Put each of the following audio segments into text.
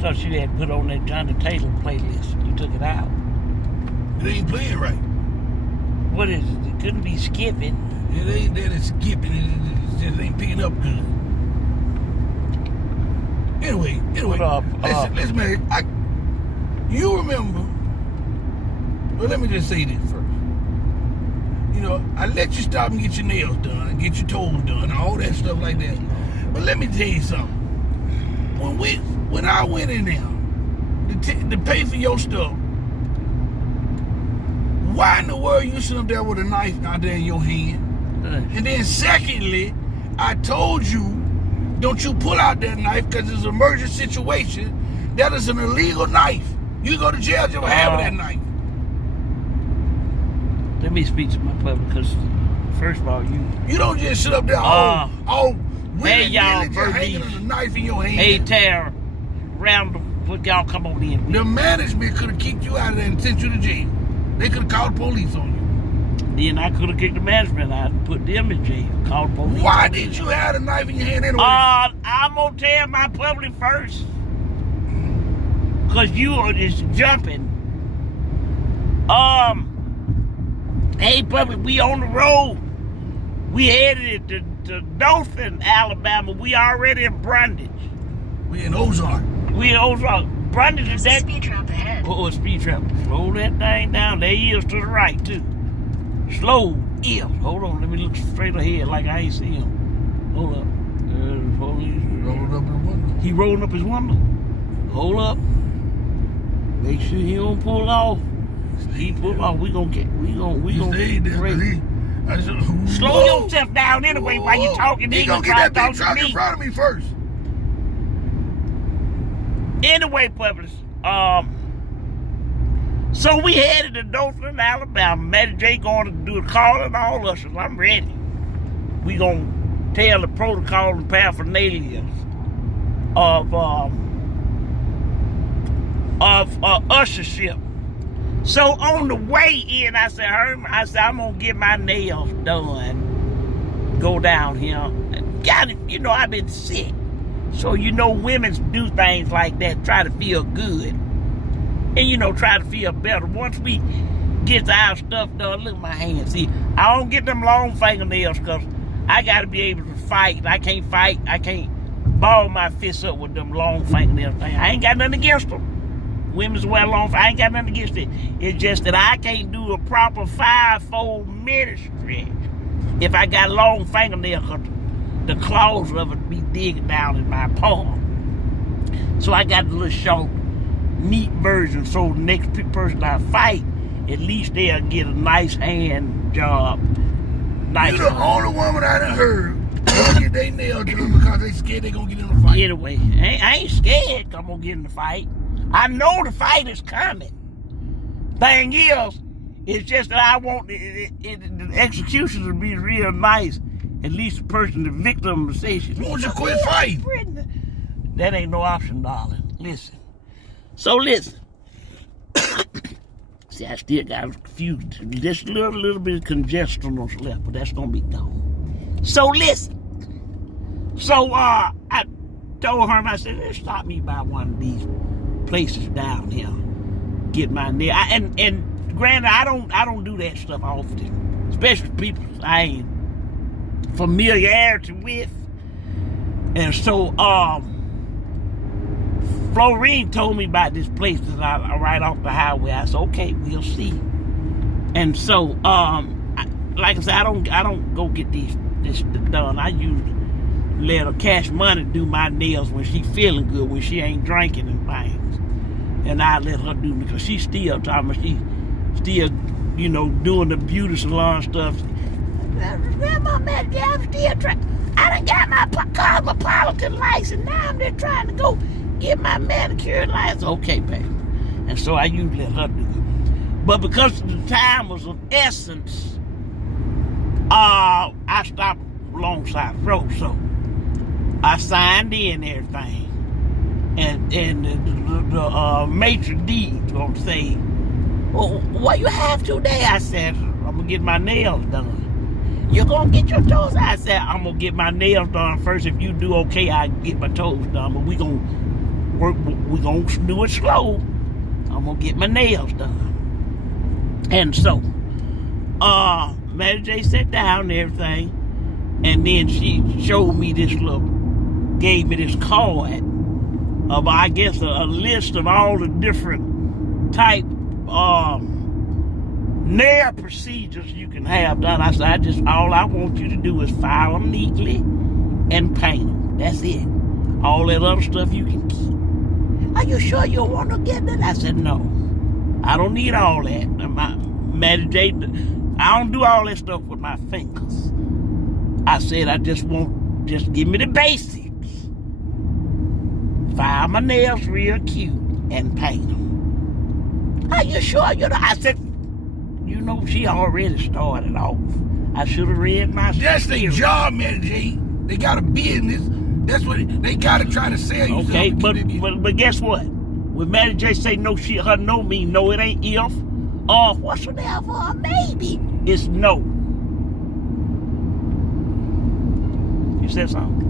thought you had put on that Johnny Taylor playlist. You took it out. It ain't playing right. What is it? It couldn't be skipping. It ain't that it's skipping. It just ain't picking up good. Anyway. Let's make it. You remember? Well, let me just say this first. You know, I let you stop and get your nails done, get your toes done, all that stuff like that. But let me tell you something. When I went in there to pay for your stuff, why in the world you sitting up there with a knife out there in your hand? And then secondly, I told you, don't you pull out that knife because it's an emergency situation. That is an illegal knife. You go to jail just for having that knife. Let me speak to my public because, first of all, you don't just sit up there all hey, y'all, just hanging with a knife in your hand. Hey, Tara, round what y'all come on in. The management could have kicked you out of there and sent you to jail. They could have called the police on you. Then I could have kicked the management out and put them in jail. Called the police. Why did you have a knife in your hand anyway? I'm going to tell my public first. Because you are just jumping. Hey, public, we on the road. We headed to Dothan, Alabama. We already in Brundage. We in Ozark. Brundage is that. Speed trap ahead. Oh, speed trap. Slow that thing down. There he is to the right, too. Slow. Yeah. Hold on. Let me look straight ahead like I ain't see him. Hold up. Police. Rolled up his window. He rolling up his window. Hold up. Make sure he don't pull off. He pull off. We gonna stay there, break. Slow yourself down anyway while you talking. He gonna get that big truck in front of me first. Anyway, public. So we headed to Dothan, Alabama. Matty J going to do the calling all us. I'm ready. We gonna tell the protocol and paraphernalia of ushership. So on the way in, I said, Herman, I'm gonna get my nails done. Go down here. Got it, I've been sick. So women do things like that, try to feel good. And try to feel better. Once we get our stuff done, look at my hands. See, I don't get them long fingernails because I gotta be able to fight. I can't fight. I can't ball my fists up with them long fingernails. I ain't got nothing against them. Women's wear long. I ain't got nothing against it. It's just that I can't do a proper fivefold ministry if I got long fingernails. Cause the claws of it be digging down in my palm. So I got the little short, neat version. So the next person I fight, at least they'll get a nice hand job. Nice. You're the only woman I done heard don't get their nails done because they scared they gonna get in a fight. Anyway, I ain't scared I'm gonna get in the fight. I know the fight is coming. Thing is, it's just that I want the execution to be real nice. At least the person, the victim, say, won't you quit fighting? That ain't no option, darling. Listen. So listen. See, I still got a few, just a little bit of congestion left, but that's gonna be gone. So listen. So I told her, I said, let's stop me by one of these places down here, get my nail. And granted, I don't do that stuff often, especially people I ain't familiarity with. And so Florine told me about this place that I right off the highway. I said, okay, we'll see. And so like I said, I don't go get this done. I usually let her cash money do my nails when she feeling good, when she ain't drinking and things. And I let her do it because she's still talking about she's still, doing the beauty salon stuff. Grandma, I'm still trying. I done got my cosmopolitan license. Now I'm just trying to go get my manicure license. Okay, baby. And so I usually let her do it. But because the time was of essence, I stopped alongside the road. So I signed in everything. And the maitre d' gonna say, well, what you have today? I said, I'm gonna get my nails done. You gonna get your toes? I said, I'm gonna get my nails done first. If you do okay, I get my toes done. But we we're gonna do it slow. I'm gonna get my nails done. And so, Mary J sat down and everything, and then she showed me gave me this card of, I guess, a list of all the different type nail procedures you can have done. I said, all I want you to do is file them neatly and paint them. That's it. All that other stuff you can keep. Are you sure you want to get that? I said, no. I don't need all that. Meditate. I don't do all that stuff with my fingers. I said, just give me the basics. File my nails real cute and paint them. Are you sure? I said, she already started off. I should have read my That's their job, Mary J. They got a business. That's what they got to try to sell you. Okay, but guess what? When Mary J say no, her no mean no, it ain't if. Or what's the there for? Maybe. It's no. You said something.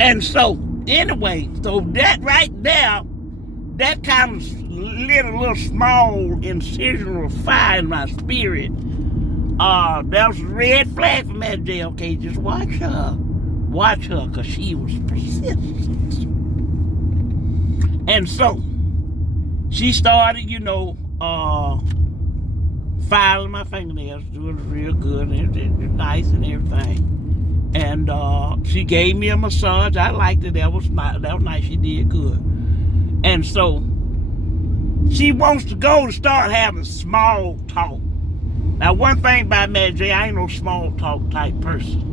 And so, anyway, that right there, that kind of lit a little small incisional fire in my spirit. That was a red flag for Mary J. Okay, just watch her. Watch her, because she was persistent. And so, she started, filing my fingernails, doing it real good, and it was nice and everything. And she gave me a massage. I liked it. That was nice. She did good. And so, she wants to go to start having small talk. Now, one thing about Mary J, I ain't no small talk type person.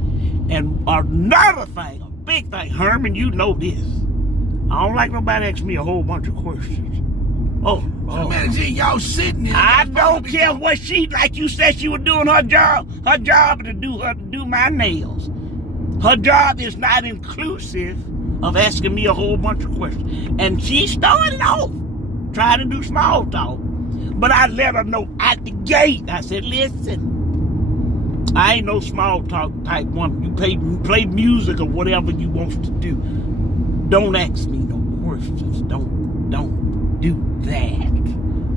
And another thing, a big thing, Herman, you know this. I don't like nobody asking me a whole bunch of questions. Mary J, y'all sitting there. I don't care what like you said, she was doing her job. Her job is to do my nails. Her job is not inclusive of asking me a whole bunch of questions. And she started off trying to do small talk. But I let her know at the gate. I said, listen, I ain't no small talk type one. You play music or whatever you want to do. Don't ask me no questions. Don't do that.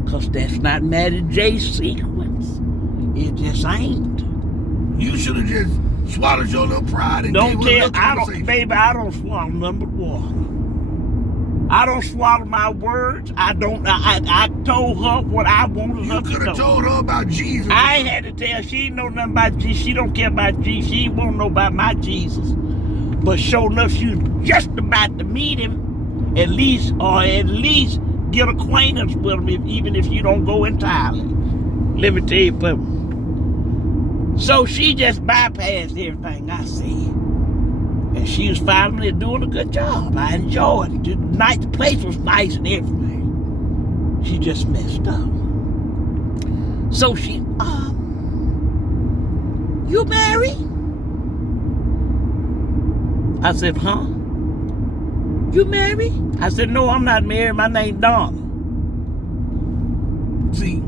Because that's not Mary J's sequence. It just ain't. You should have just swallowed your little pride and baby, I don't swallow nothing but water. I don't swallow my words. I told her what I wanted her to know. You could have told her about Jesus. I ain't had to tell her. She ain't know nothing about Jesus. She don't care about Jesus. She ain't want to know about my Jesus. But sure enough, she was just about to meet him, at least get acquaintance with him, even if you don't go entirely. Let me tell you, but so she just bypassed everything I said. And she was finally doing a good job. I enjoyed it. The place was nice and everything. She just messed up. So she, you married? I said, huh? You married? I said, no, I'm not married. My name's Donna. See,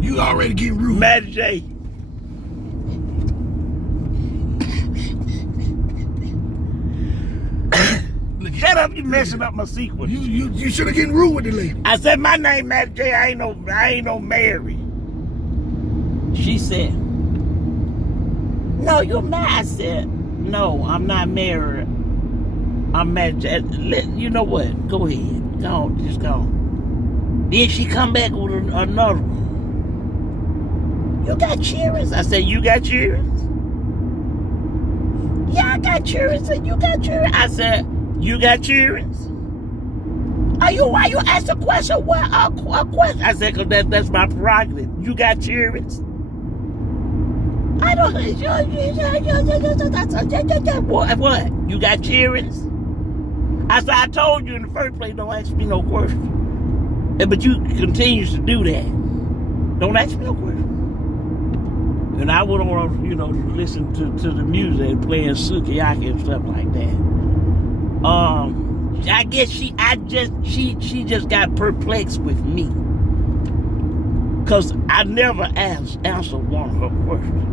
you already getting rude. Mary J. Shut up, you messing up my sequence. You should have getting rude with the lady. I said, my name Mary J. I ain't no Mary. She said, no, you're married. I said, no, I'm not married. I'm Mary J. You know what? Go ahead. Go on, just go on. Then she come back with another one. You got cheerings? I said, you got cheerings? Yeah, I got cheerings. I said, you got cheerings? I said, you got cheerings? Why you ask a question? What a question? I said, because that's my prerogative. You got cheerings? I don't. What? You got cheerings? I said, I told you in the first place, don't ask me no question. But you continues to do that. Don't ask me no question. And I would want to, listen to the music and playing sukiyaki and stuff like that. I guess she just got perplexed with me. Because I never answered one of her questions.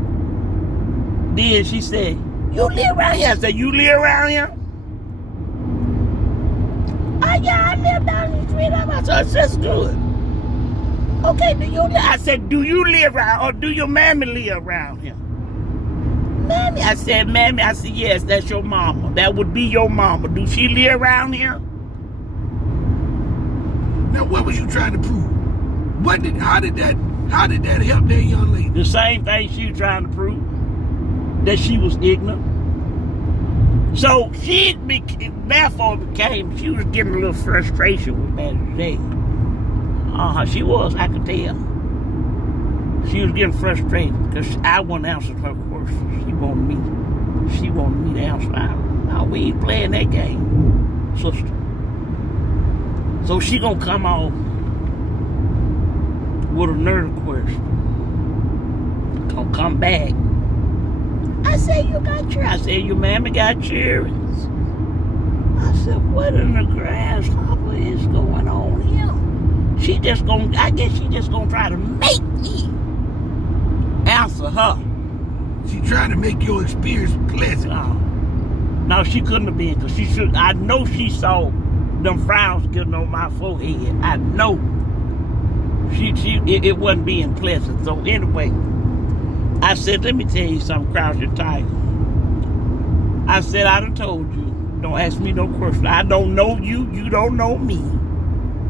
Then she said, you live around here? I said, you live around here? 3 times. I said, that's good. Okay, I said, do you live around, or do your mammy live around here? Mammy, I said, yes, that's your mama. That would be your mama. Do she live around here? Now, what was you trying to prove? How did that help that young lady? The same thing she was trying to prove. That she was ignorant. So she was getting a little frustration with Mary J. She was, I could tell. She was getting frustrated because I wasn't answering her questions. She wanted me to answer. No, we ain't playing that game, sister. So she gonna come off with another question. Gonna come back. I said, you got your. I said, your mammy got cherries. I said, what in the grasshopper is going on here? I guess she just gonna try to make me answer her. She trying to make your experience pleasant. No, she couldn't have been, because I know she saw them frowns getting on my forehead. I know. It wasn't being pleasant. So anyway, I said, let me tell you something, Crouching Tiger. I said, I done told you, don't ask me no questions. I don't know you, you don't know me.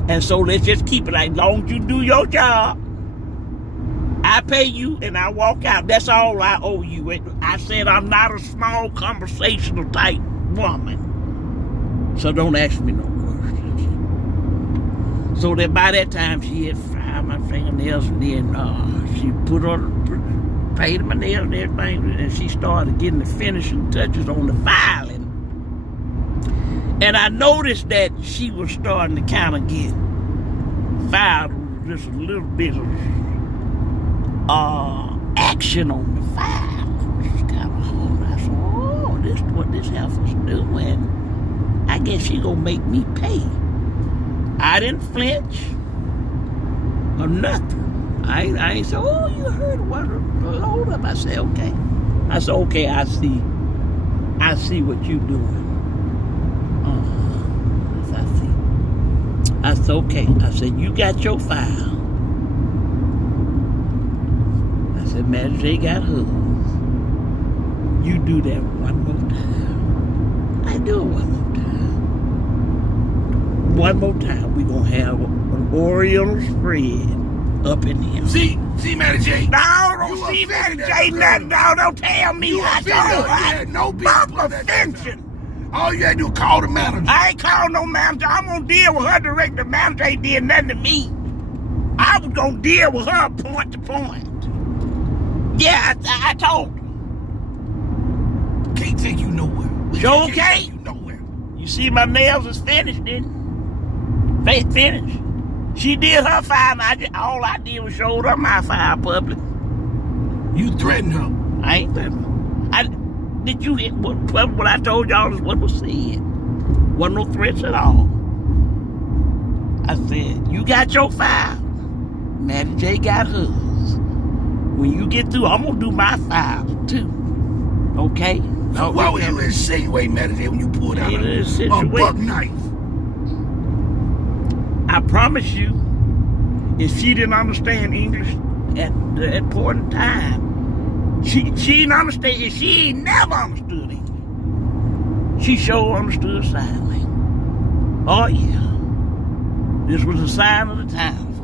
And so let's just keep it. As long as you do your job, I pay you and I walk out. That's all I owe you. I said, I'm not a small conversational type woman. So don't ask me no questions. So that by that time she had fried my fingernails, and then she painted my nails and everything, and she started getting the finishing touches on the filing. And I noticed that she was starting to kind of get filed with just a little bit of action on the file. It's kind of hard. I said, oh, this is what this heifer's doing. I guess she gonna make me pay. I didn't flinch or nothing. I ain't say, oh, you heard what load up. I said, okay. I see what you doing. I said, okay. I said, you got your file. I said, Mary J got hers. You do that one more time. I do it one more time. One more time, we gonna have an Oriental spread up in here. See, Mary J. No, don't see Mary J. Nothing. No, don't tell me. I told no offension. All you had to do was call the manager. I ain't called no manager. I'm gonna deal with her direct. The manager ain't did nothing to me. I was gonna deal with her point to point. Yeah, I told her. Can't take you nowhere. You okay? Can't take you nowhere. You see my nails is finished, didn't it? Finished. She did her file. All I did was show her my file public. You threatened her. I ain't threatened her. Did you hear what I told y'all is what was said? Wasn't no threats at all. I said, you got your file. Mary J got hers. When you get through, I'm gonna do my file too. Okay? So what was you insinuating, Mary J, when you pulled out a buck knife? I promise you, if she didn't understand English at the important time, she didn't understand. If she ain't never understood English, she sure understood sign language. Oh yeah, this was a sign of the time for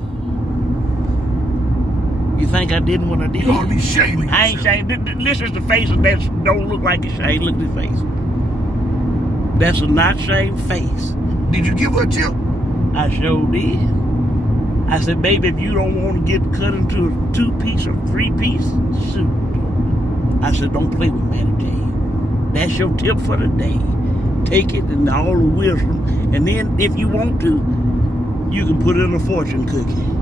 her. You think I didn't when I did? You ought to be shaming yourself. I ain't shamed. This is the faces that don't look like a shame. Look at the face. That's a not shame face. Did you give her a tip? I sure did. I said, baby, if you don't want to get cut into a 2-piece or 3-piece suit, I said, don't play with Mary J. That's your tip for the day. Take it and all the wisdom, and then if you want to, you can put it in a fortune cookie.